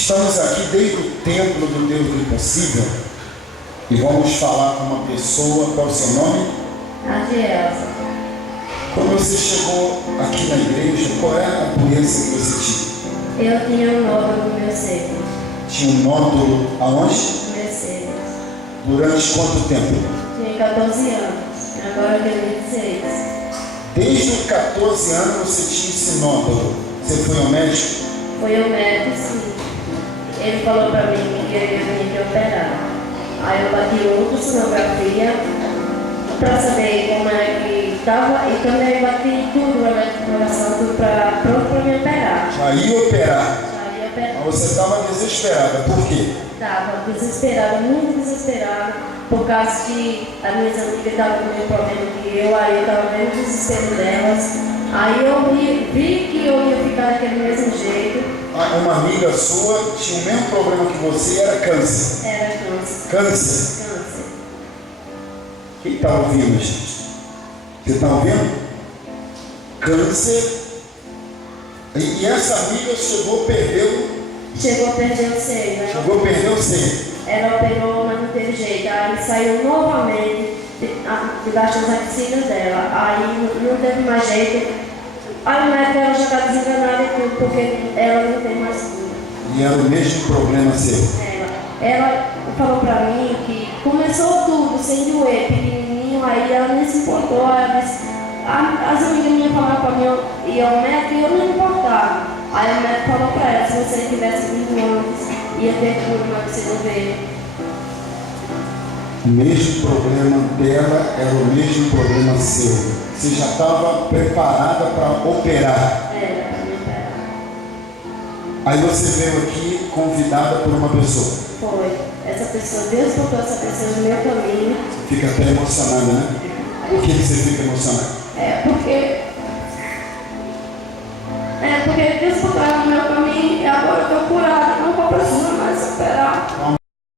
Estamos aqui desde o templo do Deus do Impossível e vamos falar com uma pessoa. Qual é o seu nome? Adielsa. Quando você chegou aqui na igreja, qual é a doença que você tinha? Eu tinha um nódulo no meu seio. Tinha um nódulo aonde? No meu seio. Durante quanto tempo? Tinha 14 anos. Agora eu tenho 26. Desde os 14 anos você tinha esse nódulo. Você foi ao médico? Foi ao médico, sim. Ele falou pra mim que ele ia vir me operar. Aí eu bati ultrassonografia pra saber como é que estava e também bati tudo no coração tudo pronto pra me operar. Já ia operar. Já ia operar. Mas você estava desesperada. Por quê? Estava desesperada, muito desesperada, por causa que as minhas amigas estavam com o mesmo problema que eu, aí eu estava vendo o desespero delas. Aí eu vi que eu ia ficar daquele mesmo jeito. Uma amiga sua tinha o mesmo problema que você, era câncer. Era câncer. Câncer? Câncer. Quem está ouvindo, gente? Você está ouvindo? Câncer. E essa amiga chegou a perder Chegou a perder o seio, né? Chegou a perder o seio. Ela operou, mas não teve jeito. Aí saiu novamente debaixo das axilas dela. Aí não teve mais jeito. Aí o médico ela já está desenganada e tudo, porque ela não tem mais cura. E era o mesmo problema seu. Ela falou pra mim que começou tudo sem doer, pequenininho, aí ela nem se importou. As amigas minhas falaram pra mim, eu ia ao médico e eu não importava. Aí o médico falou pra ela, se você tivesse vindo antes, ia ter cura, mas você não veio. O mesmo problema dela era o mesmo problema seu. Você já estava preparada para operar. Era pra me operar. Aí você veio aqui convidada por uma pessoa. Foi. Essa pessoa, Deus botou essa pessoa no meu caminho. Você fica até emocionada, né? Por que você fica emocionada? Porque Deus botou ela no meu caminho e agora eu estou curada, não vou precisar mais operar.